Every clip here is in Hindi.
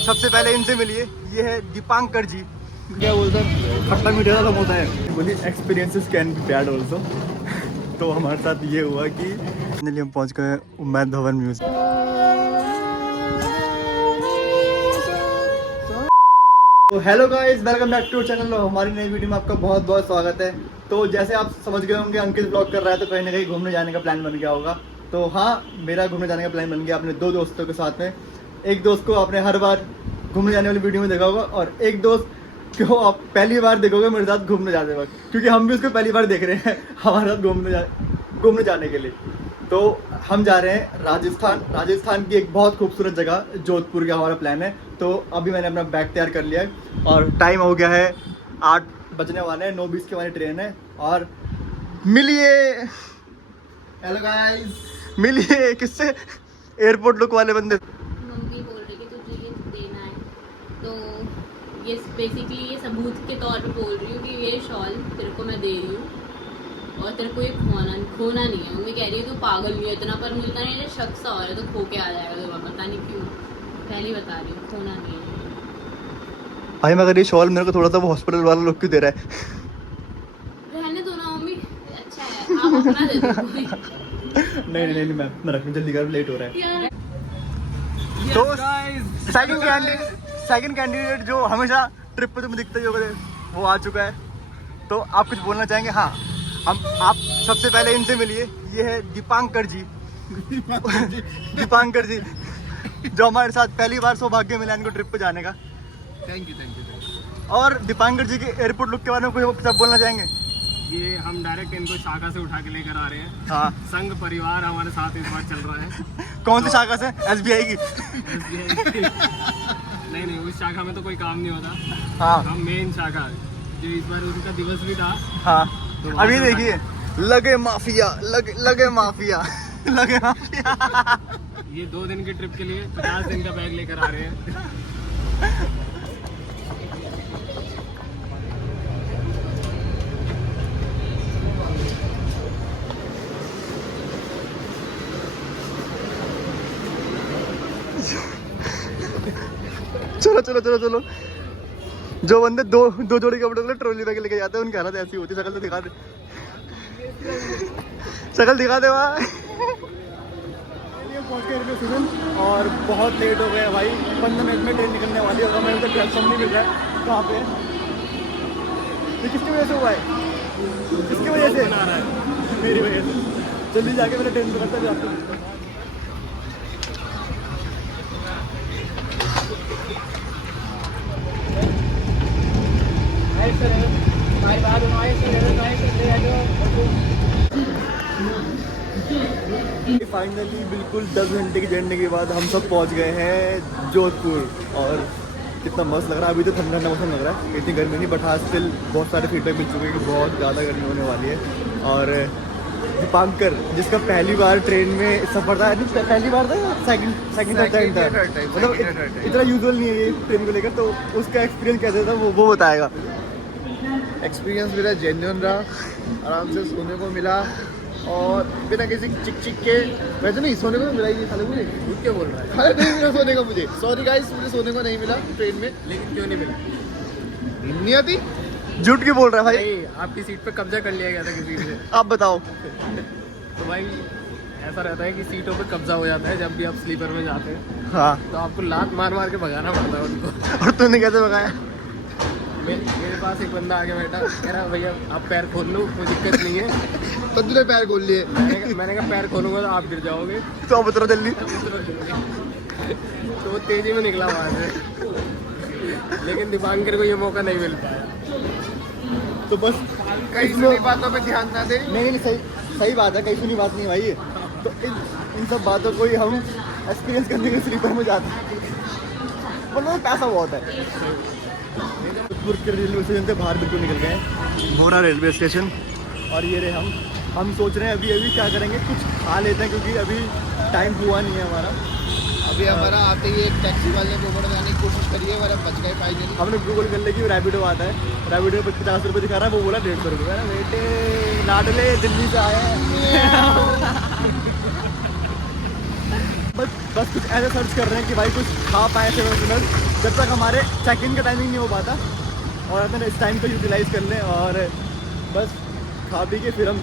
सबसे पहले इनसे मिलिए, ये है दीपांकर जी। क्या बोलते हैं, खट्टा मीठा खत्म होता है। बोली experiences can be bad also. तो हमारे साथ ये हुआ कि फाइनली हम पहुंच गए उम्मैद भवन म्यूजियम। तो hello guys, welcome back to channel. हमारी नई वीडियो में आपका बहुत बहुत स्वागत है। तो जैसे आप समझ गए होंगे, अंकित ब्लॉग कर रहा है तो कहीं ना कहीं घूमने जाने का प्लान बन गया होगा। तो हाँ, मेरा घूमने जाने का प्लान बन गया अपने दो दोस्तों के साथ में। एक दोस्त को आपने हर बार घूमने जाने वाली वीडियो में देखा होगा, और एक दोस्त को आप पहली बार देखोगे मेरे साथ घूमने जाते वक्त, क्योंकि हम भी उसको पहली बार देख रहे हैं हमारे साथ घूमने जाने के लिए। तो हम जा रहे हैं राजस्थान की एक बहुत खूबसूरत जगह जोधपुर का हमारा प्लान है। तो अभी मैंने अपना बैग तैयार कर लिया है और टाइम हो गया है 8 बजने वाले हैं। 9:20 की हमारी ट्रेन है। और मिलिए, हेलो गाइस, मिलिए किससे, एयरपोर्ट लुक वाले बंदे। मम्मी बोल रही कि तुझे ये देना है, तो ये बेसिकली ये सबूत के तौर पे बोल रही हूँ कि ये शॉल तेरे को मैं दे रही हूँ और तेरे को ये खोना नहीं है। मम्मी कह रही है तू पागल नहीं है, इतना पर मिलता नहीं है, शक सा हो रहा है तो खो के आ जाएगा दोबारा, पता नहीं क्यों। पहले बता रही हूँ, खोना नहीं है भाई मगर ये शॉल मेरे को थोड़ा सा वो हॉस्पिटल वाला लुक क्यों दे रहा है? रहने दो ना मम्मी, अच्छा है आप अपना दे दो कोई। नहीं मैं रखने जल्दी कर, लेट हो रहा है। यार तो सेकंड कैंडिडेट जो हमेशा ट्रिप पे तुम्हें दिखता ही होगा, वो आ चुका है। तो आप कुछ बोलना चाहेंगे? हाँ, आप सबसे पहले इनसे मिलिए, ये है दीपांकर जी। दीपांकर जी जो हमारे साथ पहली बार सौभाग्य मिला इनको ट्रिप पे जाने का। Thank you. और दीपांकर जी के एयरपोर्ट लुक के बारे में कुछ सब बोलना चाहेंगे? ये हम डायरेक्ट इनको शाखा से उठा के लेकर आ रहे हैं। हाँ, संघ परिवार हमारे साथ इस बार चल रहा है। कौन सी शाखा से? SBI की? SBI की। नहीं, उस शाखा में तो कोई काम नहीं होता। हाँ हम मेन शाखा, जो इस बार उनका दिवस भी था। हाँ, तो अभी देखिए, लगे माफिया लगे माफिया लगे माफिया। ये 2 दिन की ट्रिप के लिए 50 दिन का बैग लेकर आ रहे हैं। चलो। जो बंदे दो जोड़ी कपड़े के लिए ट्रॉली बैग लेके जाते हैं, उनकी हालत ऐसी होती है। शक्ल तो दिखा दे, शक्ल दिखा दे वहाँ। पहुँच गए रेलवे स्टेशन और बहुत लेट हो गए भाई। 15 मिनट में ट्रेन निकलने वाली है। मेरे को प्लेटफॉर्म नहीं मिल रहा है कहाँ पे। ये किसकी वजह से हुआ है? किसकी वजह से? बना रहा है मेरी वजह से। जल्दी जाके मेरा ट्रेन पकड़ता है आपको। फाइनली बिल्कुल 10 घंटे की जर्नी के बाद हम सब पहुंच गए हैं जोधपुर। और कितना मस्त लग रहा है। अभी तो ठंडा मौसम लग रहा है, इतनी गर्मी नहीं, बट हाँ स्टिल बहुत सारे फीडबैक मिल चुके हैं कि बहुत ज़्यादा गर्मी होने वाली है। और दीपांकर जिसका पहली बार ट्रेन में सफ़र था, पहली बार था या सेकंड टाइम था, मतलब इतना यूजुअल नहीं है ये ट्रेन को लेकर, तो उसका एक्सपीरियंस कैसे था वो बताएगा। एक्सपीरियंस मेरा जेन्युइन रहा, आराम से सोने को मिला और बिना किसी चिक के। वैसे नहीं, सोने को तो मिला ही नहीं। खाली मुझे झूठ क्या बोल रहा है, खाली नहीं मिला सोने को मुझे। सॉरी गाइस, मुझे सोने को नहीं मिला ट्रेन में। लेकिन क्यों नहीं मिला? नींद नहीं आती। झूठ क्यों बोल रहा है भाई? नहीं, आपकी सीट पे कब्जा कर लिया गया था किसी से। आप बताओ। तो भाई ऐसा रहता है कि सीटों पे कब्जा हो जाता है जब भी आप स्लीपर में जाते हैं। हाँ, तो आपको लात मार के भगाना पड़ता है उनको। और तूने कैसे भगाया? मेरे पास एक बंदा आके बैठा, कह रहा भैया आप पैर खोल लो, कोई दिक्कत नहीं है। तब तूने पैर खोल लिए। मैंने कहा पैर खोलूंगा तो आप गिर जाओगे। तो अब उतरो जल्दी। तो वो तेजी में निकला वहाँ से, लेकिन दीपांकर को ये मौका नहीं मिल पाया। तो बस कई सारी बातों पे ध्यान ना दे। नहीं सही बात है, कहीं सुनी बात नहीं भाई। तो इन सब बातों को ही हम एक्सपीरियंस करने के स्लीपर में जाते हैं, मतलब पैसा बहुत है। जोधपुर के रेलवे स्टेशन से बाहर बिल्कुल निकल गए हैं, भोरा रेलवे स्टेशन। और ये रहे हम सोच रहे हैं अभी क्या करेंगे, कुछ खा लेते हैं क्योंकि अभी टाइम हुआ नहीं है हमारा। अभी हमारा आते ही एक टैक्सी वाले ने ऊपर जाने की कोशिश करी है, हमारा बच गए फाइनली। हमने गूगल कर लिया कि रैपिडो आता है, रैपिडो पे 50 रुपये दिखा रहा है, वो बोला 150 रुपये। बेटे लाडले दिल्ली से आए हैं। बस बस कुछ ऐसे सर्च कर रहे हैं कि भाई कुछ खा पाए फेमस, जब तक हमारे चेक इन का टाइमिंग नहीं हो पाता, और अपने इस टाइम को यूटिलाइज़ कर लें और बस खा पी के फिर हम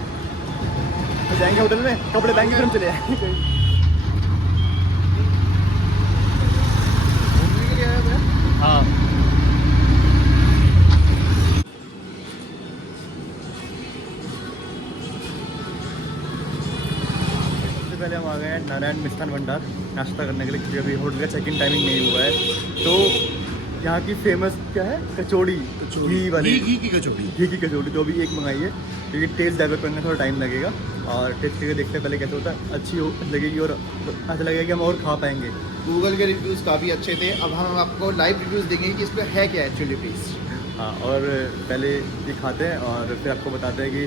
जाएंगे होटल में, कपड़े पहन के फिर हम चले जाएंगे कहीं। घूमने के लिए आया मैं। हाँ सबसे पहले हम आ गए हैं नारायण मिष्ठान भंडार नाश्ता करने के लिए, क्योंकि अभी होटल का चेक इन टाइमिंग नहीं हुआ है। तो यहाँ की फेमस क्या है, कचौड़ी, घी वाली, घी की कचौड़ी। घी की कचौड़ी तो अभी एक मंगाई है, क्योंकि टेस्ट डेवलप करने में थोड़ा टाइम लगेगा, और टेस्ट करके देखते हैं पहले कैसे होता है, अच्छी लगेगी और ऐसा लगेगा कि हम और खा पाएंगे। गूगल के रिव्यूज़ काफ़ी अच्छे थे, अब हम आपको लाइव रिव्यूज़ देंगे कि इसमें है क्या एक्चुअली टेस्ट। हाँ, और पहले ये खाते हैं और फिर आपको बताते हैं कि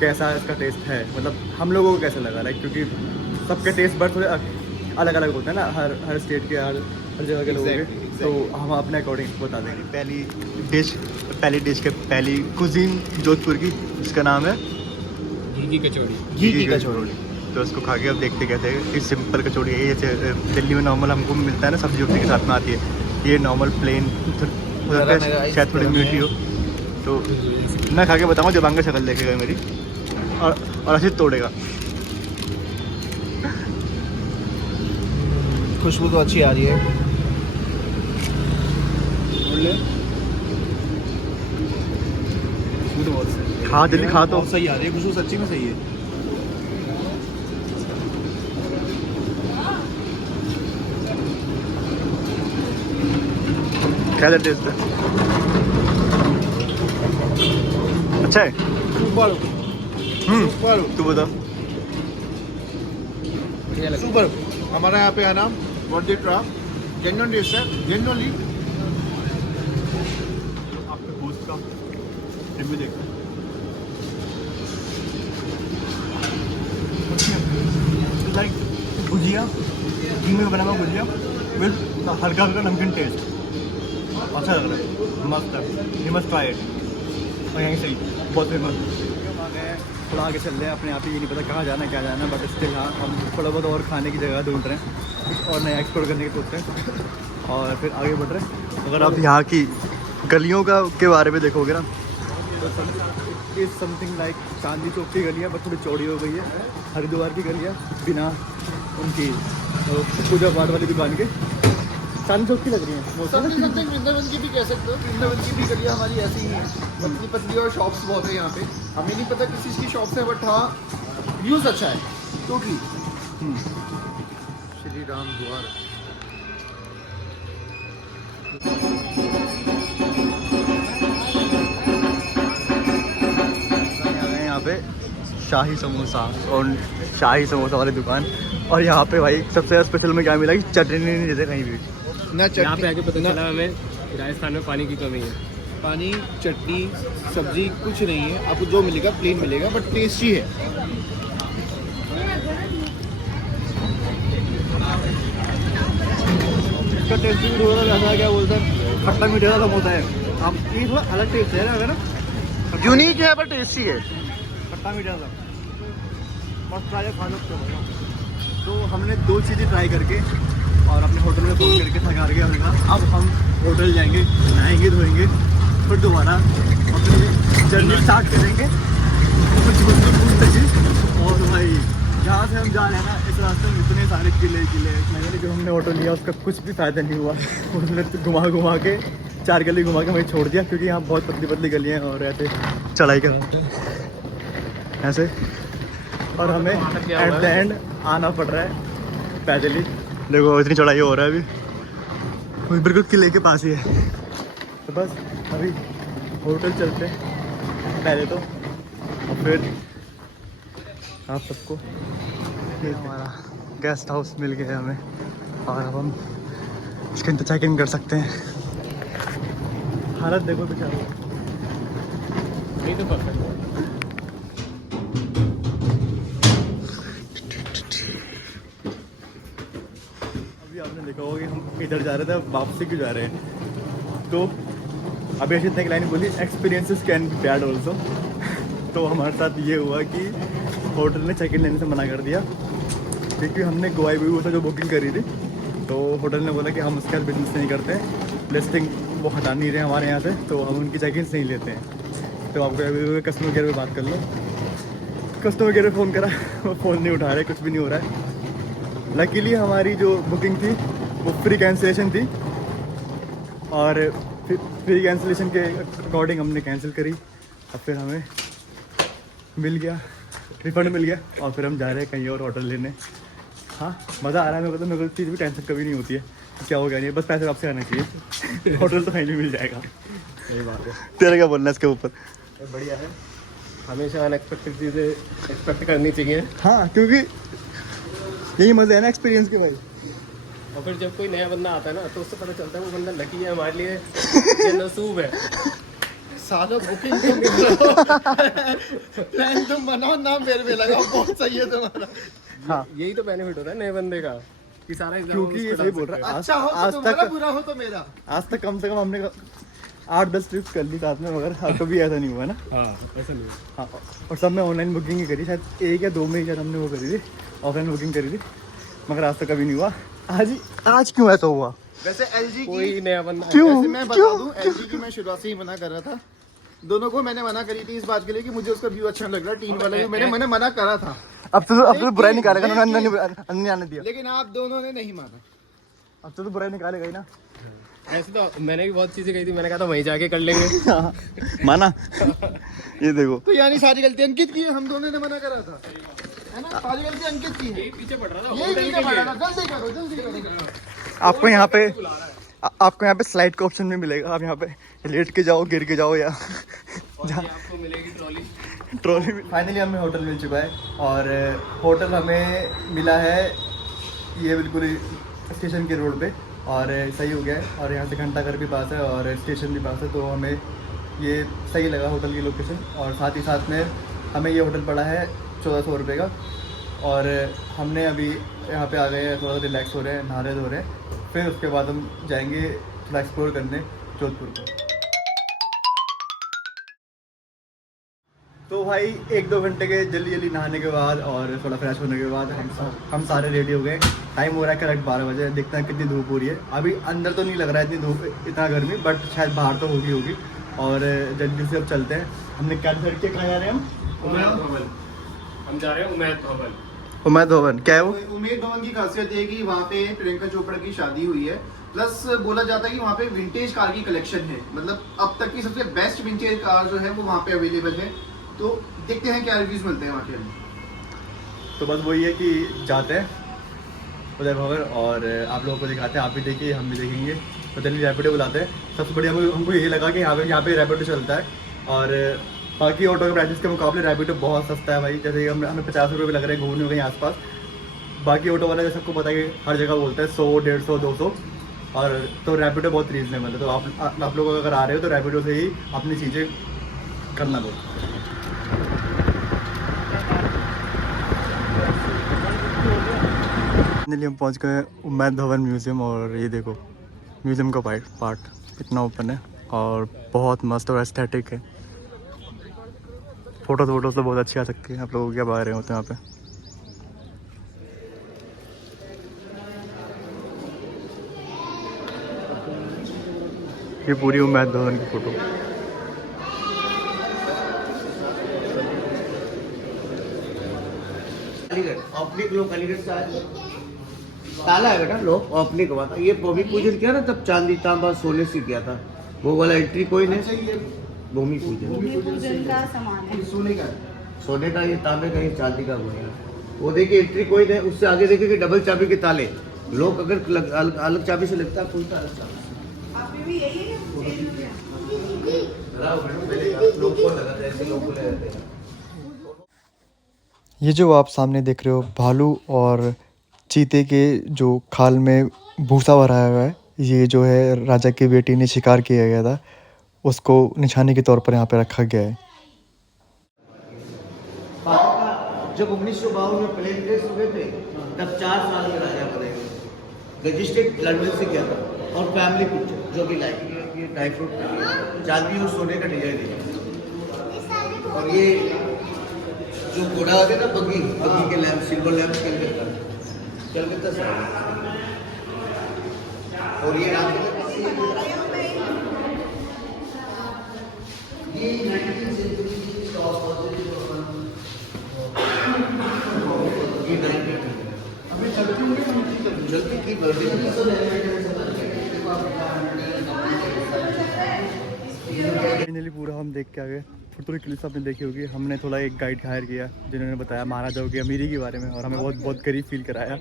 कैसा इसका टेस्ट है, मतलब हम लोगों को कैसा लगा, लाइक क्योंकि सबके टेस्ट बर्ड थोड़े अलग अलग होते हैं ना, हर स्टेट के हर जगह के लोगों के। Exactly. तो हम अपने अकॉर्डिंग बता देंगे। पहली डिश के पहली कुजीन जोधपुर की, जिसका नाम है घी की कचौड़ी। घी की कचौड़ी। तो उसको खा के अब देखते कैसे है। ये सिंपल कचौड़ी है, जैसे दिल्ली में नॉर्मल हमको मिलता है ना, सब्जी रोटी के साथ में आती है, ये नॉर्मल प्लेन शायद थोड़ी मीठी हो। तो मैं खा के बताऊँगा जब आंगे शक्ल देखेगा मेरी, और ऐसे तोड़ेगा। खुशबू तो अच्छी आ रही है। खा जल्दी खा तो। सही आ रही है खुशबू, सच्ची में सही है। क्या टेस्ट है? अच्छा है। तू बता। सुपर। हमारा यहाँ पे है ना वर्दी ट्रा जेन्युइन डिश है, जेन्युइनली। आपके होस्ट का रिव्यू देखते हैं। लाइक भुजिया, घी में बना हुआ भुजिया विद हल्का हल्का नमकीन टेस्ट, अच्छा लग रहा है, मस्त है, यू मस्ट ट्राई इट। और यहीं से ही बहुत फेमस। थोड़ा आगे चल रहे हैं, अपने आप ही ये नहीं पता कहाँ जाना है क्या जाना है, बट स्टिल हाँ हम थोड़ा बहुत और खाने की जगह ढूंढ रहे हैं, कुछ और नया एक्सप्लोर करने की सोच रहे हैं, और फिर आगे बढ़ रहे हैं। अगर आप यहाँ की गलियों के बारे में देखोगे ना, तो is something like Chandni Chowk की गलियाँ बस थोड़ी चौड़ी हो गई है, हरिद्वार की गलियाँ बिना उनकी पूजा पाठ वाली दुकान के चांदनी चौक की लग रही हैं। वृंदावन की भी कह सकते हो, वृंदावन की भी गलियाँ हमारी ऐसी ही हैं, पतली पतली, और शॉप्स बहुत है यहाँ पे। हमें नहीं पता किस चीज़ की शॉप्स है, बट हाँ व्यूज़ अच्छा है टोटली। श्री राम द्वार। यहाँ पे शाही समोसा, और शाही समोसा वाली दुकान, और यहाँ पे भाई सबसे ज़्यादा स्पेशल में क्या मिला कि चटनी नहीं देते कहीं भी। ना यहाँ पे चटनी, आके पता चला हमें राजस्थान में पानी की कमी है। पानी, चटनी, सब्जी कुछ नहीं है, आपको जो मिलेगा प्लेन मिलेगा, बट टेस्टी है। इसका टेस्ट भी थोड़ा सा क्या बोलते हैं, खट्टा मीठा सा समोसा है। आप ये थोड़ा अलग टेस्ट है ना, अगर ना यूनिक है पर टेस्टी है। खट्टा मीठा सा मस्त ट्राई खा सकते हो। तो हमने 2 चीज़ें ट्राई करके और अपने होटल में फ़ोन करके थका के हमने कहा अब हम होटल जाएंगे, नहाएंगे धोएंगे, फिर दोबारा अपनी जर्नी स्टार्ट करेंगे। और भाई जहाँ से हम जा रहे हैं ना, इस रास्ते में इतने सारे किले मैंने जो हमने ऑटो लिया उसका कुछ भी फ़ायदा नहीं हुआ। उसने तो घुमा के 4 गली घुमा के वहीं छोड़ दिया, क्योंकि यहाँ बहुत पतली पतली गली हैं और ऐसे चढ़ाई कर ऐसे, और हमें एट द एंड आना पड़ रहा है पैदल ही। देखो इतनी चढ़ाई हो रहा है अभी, बिल्कुल किले के पास ही है। तो बस अभी होटल चलते हैं पहले तो, और फिर आप सबको हमारा गेस्ट हाउस मिल गया है हमें, और अब हम इसके अंदर चेक इन कर सकते हैं। हालत देखो बेचारा, नहीं तो परफेक्ट। अभी आपने देखा होगा कि हम इधर जा रहे थे, अब वापसी क्यों जा रहे हैं। तो अभी ऐसी इतने लाइन बोली, experiences can be bad also. तो हमारे साथ ये हुआ कि होटल ने चेक इन लेने से मना कर दिया, क्योंकि हमने गोवा व्यू से जो बुकिंग करी थी तो होटल ने बोला कि हम उसके साथ बिजनेस नहीं करते हैं, लिस्टिंग वो हटा नहीं रहे हमारे यहाँ से, तो हम उनकी चेकिंग्स नहीं लेते हैं। तो आपको कस्टमर केयर पे बात कर लो। कस्टमर केयर पे फ़ोन करा, वो फ़ोन नहीं उठा रहे, कुछ भी नहीं हो रहा है। लकीली हमारी जो बुकिंग थी वो फ्री कैंसिलेशन थी, और फ्री कैंसिलेशन के अकॉर्डिंग हमने कैंसिल करी। अब फिर हमें मिल गया, रिफंड मिल गया, और फिर हम जा रहे हैं कहीं और होटल लेने। हाँ, मज़ा आ रहा है मेरे को, तो मेरे को चीज़ भी टेंशन कभी नहीं होती है क्या हो गया, नहीं बस पैसे वापस आना चाहिए। होटल तो कहीं भी मिल जाएगा। सही बात है। तेरा क्या बोलना है इसके ऊपर? बढ़िया है, हमेशा अनएक्सपेक्टेड चीज़ें एक्सपेक्ट करनी चाहिए। हाँ, क्योंकि यही मज़ा है ना एक्सपीरियंस के भाई। और फिर जब कोई नया बंदा आता है ना तो उससे पता चलता है वो बंदा लकी है हमारे लिए, ये नसूब है। सालों बुकिंग तुम करो, प्लान तुम बनाओ ना मेरे पे लगाओ, बहुत सही है तुम्हारा। हाँ, यही तो बेनिफिट होता है नए बंदे का कि सारा एग्जाम क्योंकि ये सही बोल रहा है। अच्छा हो आज तो तुम्हारा, तक बुरा हो तो मेरा। आज तक कम से कम हमने 8-10 ट्रिप्स कर ली साथ में, मगर कभी ऐसा नहीं हुआ ना। हाँ, ऐसा नहीं है। हाँ, और सब में ऑनलाइन बुकिंग ही करी, शायद 1 या 2 में ही शायद हमने वो करी थी, ऑफलाइन बुकिंग करी थी, मगर आज तक कभी नहीं हुआ। आज क्यों ऐसा हुआ? वैसे एलजी कोई की, नया बंदा क्यों? वैसे मैं बता दूं, एलजी की मैं शुरुआत से ही मना कर रहा था। दोनों को मैंने मना करी थी इस बात के लिए कि मुझे उसका व्यू अच्छा लग रहा है, टीन वाला व्यू मैंने मना करा था। अब तो बुराई निकालेगा ना, नहीं आने दिया। लेकिन आप दोनों ने नहीं माना। अब तो बुराई निकालेगा ही ना। ऐसे तो मैंने भी बहुत चीजें कही थी, मैंने कहा था वहीं जाके कर लेंगे। माना। ये देखो, तो यानी सारी गलती अंकित की है, हम दोनों ने मना करा था, है ना? सारी गलती अंकित की है। पीछे पड़ रहा था, यही पीछे पड़ा था, जल्दी करो जल्दी करो। आपको यहाँ पे स्लाइड का ऑप्शन भी मिलेगा। आप यहाँ पे लेट के जाओ, गिर के जाओ, या आपको मिलेगी ट्रॉली। फाइनली हमें होटल मिल चुका है, और होटल हमें मिला है ये बिल्कुल स्टेशन के रोड पे, और सही हो गया है। और यहाँ से घंटाघर भी पास है और स्टेशन भी पास है, तो हमें ये सही लगा होटल की लोकेशन। और साथ ही साथ में हमें ये होटल पड़ा है 1400 रुपये का। और हमने अभी यहाँ पे आ गए हैं, थोड़ा सा रिलैक्स हो रहे हैं, नहा रहे धो रहे हैं। फिर उसके बाद हम जाएंगे थोड़ा एक्सप्लोर करने जोधपुर को। तो भाई 1-2 घंटे के जल्दी नहाने के बाद और थोड़ा फ्रेश होने के बाद हम सारे रेडी हो गए। टाइम हो रहा है करेक्ट 12 बजे। देखते हैं कितनी धूप हो रही है। अभी अंदर तो नहीं लग रहा है इतनी धूप, इतना गर्मी, बट शायद बाहर तो होगी। और जल्दी से अब चलते हैं। हमने क्या डिसाइड किया, कहाँ जा रहे हैं हम? हम जा रहे हैं उमैद भवन। उमैद भवन क्या है वो? उमेद भवन की खासियत ये है कि वहाँ पे प्रियंका चोपड़ा की शादी हुई है, प्लस बोला जाता है कि वहाँ पे विंटेज कार की कलेक्शन है। मतलब अब तक की सबसे बेस्ट विंटेज कार जो है वो वहाँ पे अवेलेबल है। तो देखते हैं क्या रिव्यूज मिलते हैं वहाँ के हमें। तो बस वही है कि जाते हैं उदय भवन और आप लोगों को दिखाते हैं। आप भी देखिए, हम भी देखेंगे। तो चलिए रैपिडो बुलाते हैं। सबसे बढ़िया हमको यही लगा कि यहाँ पे रैपिडो चलता है, और बाकी ऑटो के प्राइसेस के मुकाबले रैपिडो बहुत सस्ता है भाई। जैसे हमें 50 रुपये लग रहे हैं घूमने कहीं आसपास। बाकी ऑटो वाला जैसे सबको पता है कि हर जगह बोलता है 100, 150, 200, और तो रैपिडो बहुत रीजनेबल है। तो आप लोग अगर आ रहे हो तो रैपिडो से ही अपनी चीज़ें करना लो। फाइनली हम पहुंच गए उमैद भवन म्यूज़ियम। और ये देखो म्यूज़ियम का पार्ट इतना ओपन है और बहुत मस्त और एस्थेटिक है। फ़ोटोज़ तो बहुत अच्छी आ सकती है। आप लोग क्या बता रहे होते हैं यहाँ पे। ये पूरी उमैद भवन की फ़ोटो। अलिगढ़ लोग अलीगढ़ से आए। ताला है बेटा, लो अपने को बात। ये भूमि पूजन किया ना तब चांदी तांबा सोने से किया था, वो वाला एंट्री कोई नहीं। भूमि पूजन का सामान है, सोने का, ये तांबे का, ये चांदी का वो है। वो देखिए एंट्री कोई नहीं। उससे आगे देखिए कि डबल चाबी के ताले। लोग अगर अलग चाबी से लगता है खुलता है। ये जो आप सामने देख रहे हो भालू और चीते के जो खाल में भूसा भराया हुआ है, ये जो है राजा की बेटी ने शिकार किया गया था, उसको निशानी के तौर पर यहाँ पे रखा गया है। जब 1952 में प्लेन टेस्ट हुए थे तब 4 साल के राजा बने। रजिस्ट्रेड लंदन से किया था। और फैमिली पिक्चर जो भी लाइक ये ड्राई फ्रूट चांदी और सोने का डिजाइन है। और ये जो घोड़ा आते ना बग्गी के लैम्प, सिल्वर लैम्प के अंदर कलकत्ता से आया। और ये नाम ये 19th सेंचुरी की शॉप होती है जो अपन ये 19th अभी चलती की बर्थडे फाइनली पूरा हम देख के आ गए। फुटबॉल क्लिप्स आपने देखी होगी। हमने थोड़ा एक गाइड हायर किया जिन्होंने बताया महाराजाओं की अमीरी के बारे में और हमें बहुत बहुत गरीब फील कराया।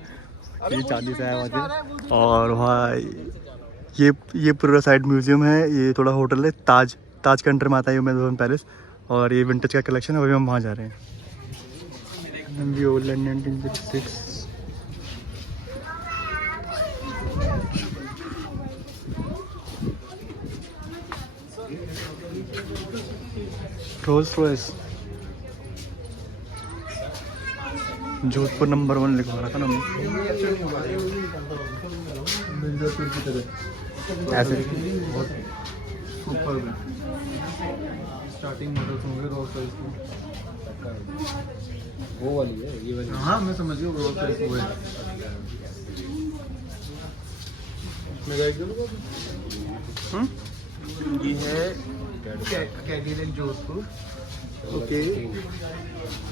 ये चांदी से आया वहाँ से। और भाई ये पूरा साइड म्यूजियम है। ये थोड़ा होटल है ताज के अंडर में आता है मेलबोर्न पैलेस। और ये विंटेज का कलेक्शन है, अभी हम वहाँ जा रहे हैं। Old 1966 Rolls Royce Jodhpur number 1 लिखवा रखा ना ऐसे। स्टार्टिंग मॉडल्स होंगे रोल्स रॉयस के। वो वाली है, ये वाली। हाँ मैं समझ गया रोल्स रॉयस वो है। मेरा एकदम ये है कैडिलैक जोधपुर। ओके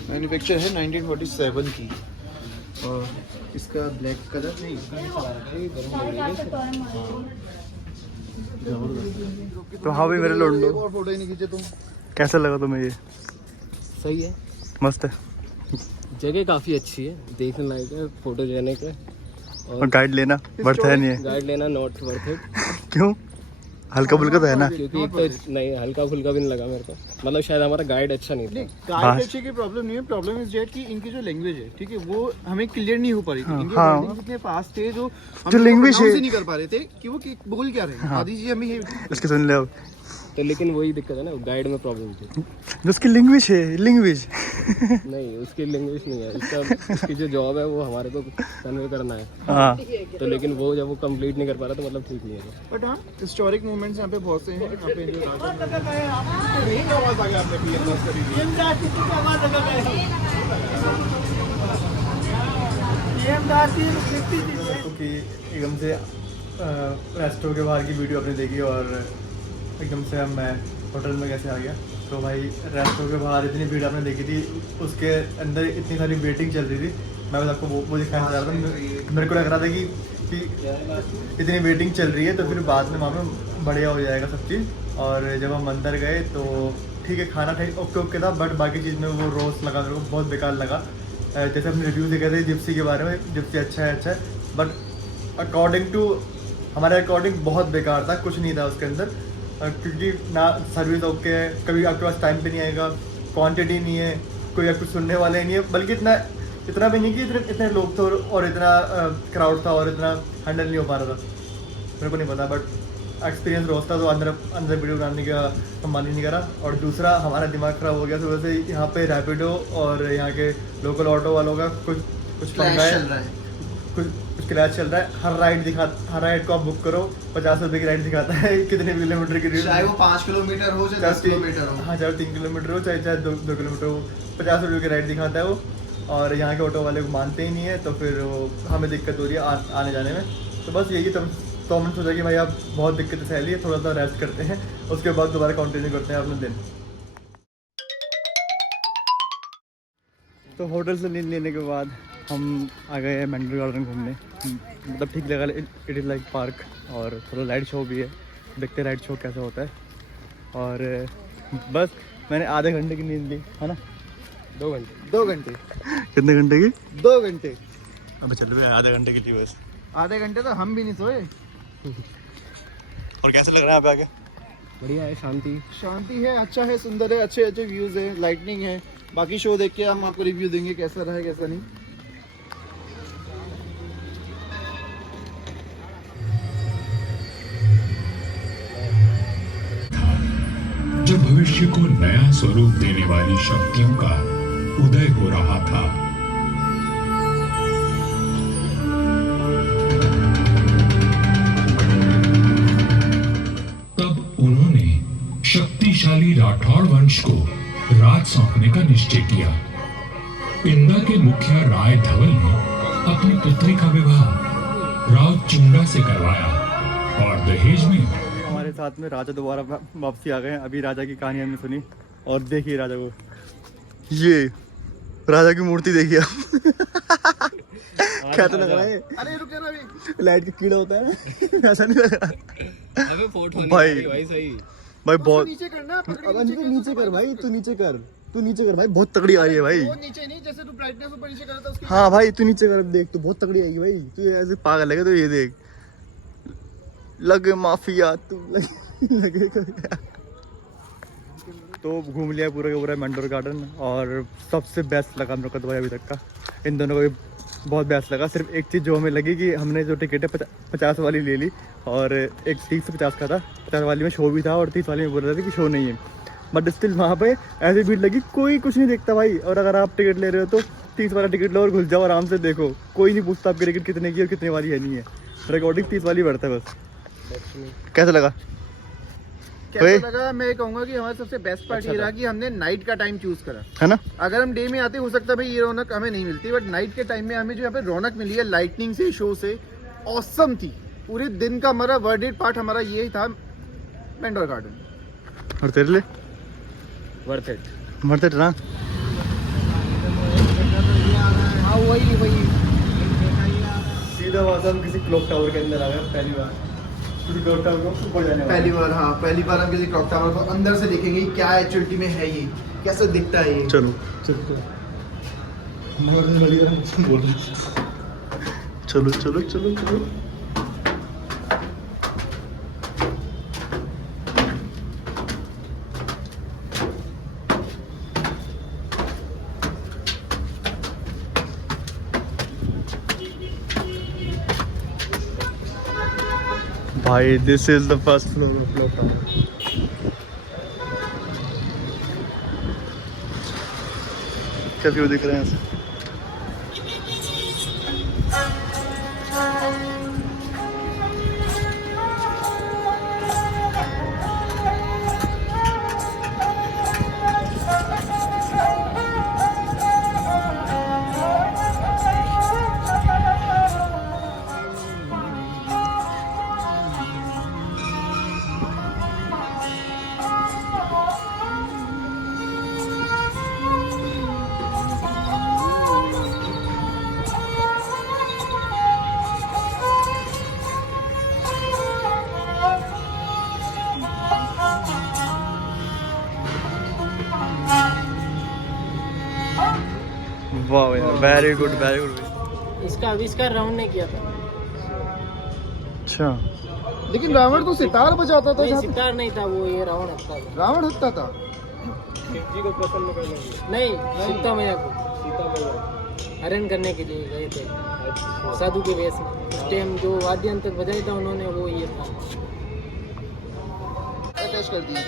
मैन्युफैक्चर है 1947 की। और इसका ब्लैक कलर नहीं तो हाँ भाई मेरे लोंडो और फोटो ही नहीं खींचे तुम। कैसा लगा तुम्हें? ये सही है, मस्त है। जगह काफ़ी अच्छी है, देखने लायक है, फोटो लेने के। और गाइड लेना वर्थ है नहीं है? गाइड लेना नॉट वर्थ इट। क्यों? हल्का फुल्का तो है ना? क्योंकि एक तो नहीं, हल्का फुल्का भी नहीं लगा मेरे को। मतलब शायद हमारा गाइड अच्छा नहीं था। गाइड अच्छे की प्रॉब्लम नहीं है, प्रॉब्लम इज डेट कि इनकी जो लैंग्वेज है, ठीक है, वो हमें क्लियर नहीं हो पा रही थी। इनके हाँ। वर्डिंग इतने फास्ट थे जो जो लैंग्वेज है नहीं कर पा रहे थे कि वो बोल क्या रहे हैं। आदि जी हमें ये इसके सुन ले अब। तो लेकिन वही दिक्कत है ना, गाइड में प्रॉब्लम थी। जो उसकी लैंग्वेज है लैंग्वेज नहीं, उसकी लैंग्वेज नहीं है, उसकी जो जॉब है वो हमारे को कन्वे करना है। हाँ तो लेकिन वो जब वो कंप्लीट नहीं कर पा रहा तो मतलब ठीक नहीं है। बट हाँ हिस्टोरिक मूवमेंट्स यहाँ पे बहुत से हैं। यहाँ पे जो क्योंकि एकदम से रेस्टोरेंट के बाहर की वीडियो आपने देखी और एकदम से अब मैं होटल में कैसे आ गया। तो भाई रेस्टोरेंट के बाहर इतनी भीड़ आपने देखी थी, उसके अंदर इतनी सारी वेटिंग चल रही थी। मैं बस आपको वो दिखाना चाह रहा था। मेरे को लग रहा था कि इतनी वेटिंग चल रही है तो फिर बाद में वहाँ पे बढ़िया हो जाएगा सब चीज़। और जब हम अंदर गए तो ठीक है, खाना ठीक ओके था, बट बाकी चीज़ में वो रोस्ट लगा मेरे को बहुत बेकार लगा। जैसे अपने रिव्यू देखे थे जिप्सी के बारे में, जिप्सी अच्छा है, बट अकॉर्डिंग टू हमारे अकॉर्डिंग बहुत बेकार था, कुछ नहीं था उसके अंदर। क्योंकि ना सर्विस ओके है, कभी आपके पास टाइम पे नहीं आएगा, क्वांटिटी नहीं है, कोई आपको सुनने वाले नहीं है, बल्कि इतना भी नहीं कि इतने लोग थे और इतना क्राउड था और इतना हैंडल नहीं हो पा रहा था। मेरे को नहीं पता, बट एक्सपीरियंस रोज था तो अंदर वीडियो बनाने का हम मन ही नहीं करा। और दूसरा हमारा दिमाग ख़राब हो गया सुबह से। यहाँ पे रैपिडो और यहाँ के लोकल ऑटो वालों का कुछ पंगा है, कुछ क्लैश चल रहा है। हर राइड को आप बुक करो, 50 रुपये की राइड दिखाता है कितने किलोमीटर की, चाहे वो 5 किलोमीटर हो चाहे 10 किलोमीटर हो। हाँ, चाहे 3 किलोमीटर हो चाहे 2 किलोमीटर हो, 50 रुपये की राइड दिखाता है वो। और यहाँ के ऑटो वाले को मानते ही नहीं है, तो फिर वो हमें दिक्कत हो रही है आने जाने में। तो बस यही तो हमने सोचा कि भाई आप बहुत दिक्कत सहली है, थोड़ा सा रेस्ट करते हैं, उसके बाद दोबारा कंटिन्यू करते हैं अपना दिन। तो होटल से नींद लेने के बाद हम आ गए हैं मेंडल गार्डन घूमने। मतलब ठीक लगा, इट इज़ लाइक पार्क और थोड़ा लाइट शो भी है, देखते लाइट शो कैसा होता है। और बस मैंने आधे घंटे की नींद ली है ना, 2 घंटे। 2 घंटे कितने घंटे की? 2 घंटे। अबे चल रहे आधे घंटे के लिए बस। आधे घंटे तो हम भी नहीं सोए। और कैसे लग रहा है यहाँ पे आके? बढ़िया है, शांति है, अच्छा है, सुंदर है, अच्छे अच्छे व्यूज है, लाइटनिंग है। बाकी शो देख के हम आपको रिव्यू देंगे कैसा रहा है कैसा नहीं। जब भविष्य को नया स्वरूप देने वाली शक्तियों का उदय हो रहा था, तब उन्होंने शक्तिशाली राठौड़ वंश को राज सौंपने का निश्चय किया। पिंदा के मुखिया राय धवल ने अपनी पुत्री का विवाह राव चुंगा से करवाया और दहेज में हमारे साथ में राजा दोबारा वापसी आ गए हैं। अभी राजा की कहानी हमने सुनी और देखिए राजा को, ये राजा की मूर्ति देखिए आप। क्या तो लग रहा है, अरे रुक ना अभी, लाइट का कीड़ा होता है ना, ऐसा नहीं लग रहा अबे फोटो भाई। भाई सही। भाई बहुत। नीचे करना, पकड़ अब अंशु नीचे कर भाई, तू नीचे कर, तू नीचे कर भाई, बहुत तगड़ी आ रही है भाई। वो नीचे नहीं, जैसे तू ब्राइटनेस ऊपर नीचे कर रहा था उसकी। हाँ भाई तू नीचे कर, देख तू बहुत तगड़ी आएगी भाई, तू ऐसे पागल लगे तो ये देख, लगे माफिया तू लगे। तो घूम लिया पूरा का पूरा मैंडोर गार्डन और सबसे बेस्ट लगा हम लोग का तो भाई अभी तक का, इन दोनों को भी बहुत बेस्ट लगा। सिर्फ एक चीज़ जो हमें लगी कि हमने जो टिकट है 50 वाली ले ली और एक 30 से 50 का था, 50 वाली में शो भी था और 30 वाली में बोल रहे थे कि शो नहीं है, बट स्टिल वहाँ पे ऐसी भीड़ लगी, कोई कुछ नहीं देखता भाई। और अगर आप टिकट ले रहे हो तो 30 वाला टिकट लो और घुस जाओ आराम से, देखो कोई नहीं पूछता आपकी टिकट कितने की और कितने वाली है नहीं है, रिकॉर्डिंग 30 वाली बढ़ता है बस। कैसा लगा? कैसा लगा? मैं कहूँगा कि हमारा सबसे बेस्ट पार्ट ये रहा कि हमने नाइट का टाइम चूज करा है ना। अगर हम डे में आते हो सकता है भाई ये रौनक हमें नहीं मिलती, बट नाइट के टाइम में हमें जो यहाँ पे रौनक मिली है लाइटनिंग से, शो से, ऑसम थी। पूरे दिन का हमारा वर्डेड पार्ट हमारा यही था, मैंडोर गार्डन। और तेरे लिए वर्थ इट। ना। हाँ वही सीधा वहाँ से हम किसी क्लॉक टावर के अंदर आ गए पहली बार, किसी क्लॉक टावर को ऊपर जाने वाले। पहली बार, हाँ पहली बार हम किसी क्लॉक टावर को अंदर से देखेंगे क्या एक्चुअलिटी में है, ये कैसे दिखता है ये। चलो चलो चलो चलो चलो। भाई this is the first floor of clock tower. क्या व्यू दिख रहे हैं यहाँ से? वाह यार, वेरी गुड वेरी गुड। इसका आविष्कार रावण ने किया था। अच्छा, लेकिन रावण तो सितार बजाता था। नहीं सितार नहीं था वो, ये रावण हत्ता था। रावण हत्ता था। जी को प्रसन्न करने के लिए नहीं, सीता मैया को, सीता मैया हरण करने के लिए गए थे साधु के वेश में। उस टाइम जो वाद्य यंत्र बजाया था उन्होंने, वो ये था। अटैच कर दिया।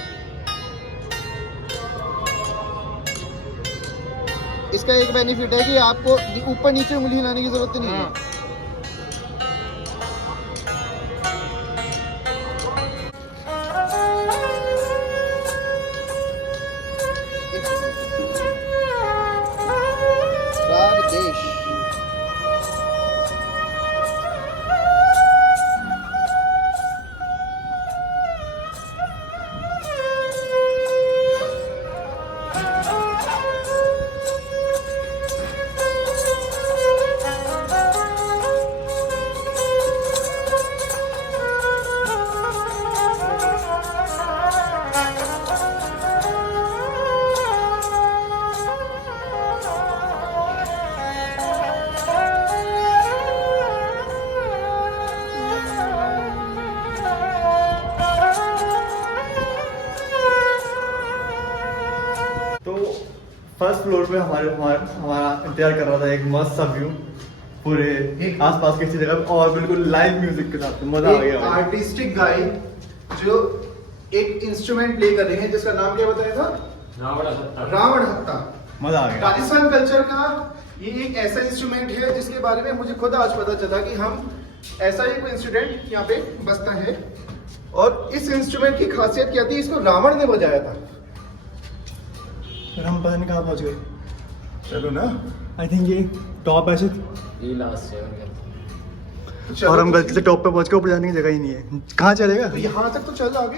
इसका एक बेनिफिट है कि आपको ऊपर नीचे उंगली हिलाने की जरूरत नहीं है। राग देश। फर्स्ट फ्लोर पे हमारा इंतजार कर रहा था एक मस्त सा व्यू, पूरे आसपास की जगह और बिल्कुल लाइव म्यूजिक के साथ, मजा आ गया। आर्टिस्टिक गाय जो एक इंस्ट्रूमेंट प्ले कर रहे हैं जिसका नाम क्या बताया था? रावण हत्ता। मजा आ गया। राजस्थान कल्चर का ये एक ऐसा इंस्ट्रूमेंट है जिसके बारे में मुझे खुद आज पता चला कि हम ऐसा ही कोई इंस्ट्रूमेंट यहाँ पे बजता है, और इस इंस्ट्रूमेंट की खासियत क्या थी? इसको रावण ने बजाया था। फिर हम पता नहीं कहाँ पहुँच गए। चलो ना, आई थिंक ये टॉप है शायद। ये लास्ट है और हम गलती से टॉप पे पहुंच के ऊपर जाने की जगह ही नहीं है। कहाँ चलेगा? तो यहाँ तक तो चल आगे।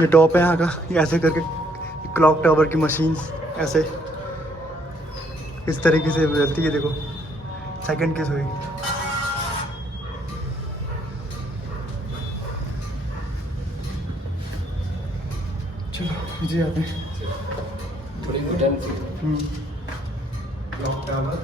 ये टॉप है यहाँ का, ये ऐसे करके क्लॉक टावर की मशीन ऐसे इस तरीके से चलती है। देखो सेकंड किस हुई। चलो नीचे जाते हैं। थोड़ी घुटन हम्म। Clock tower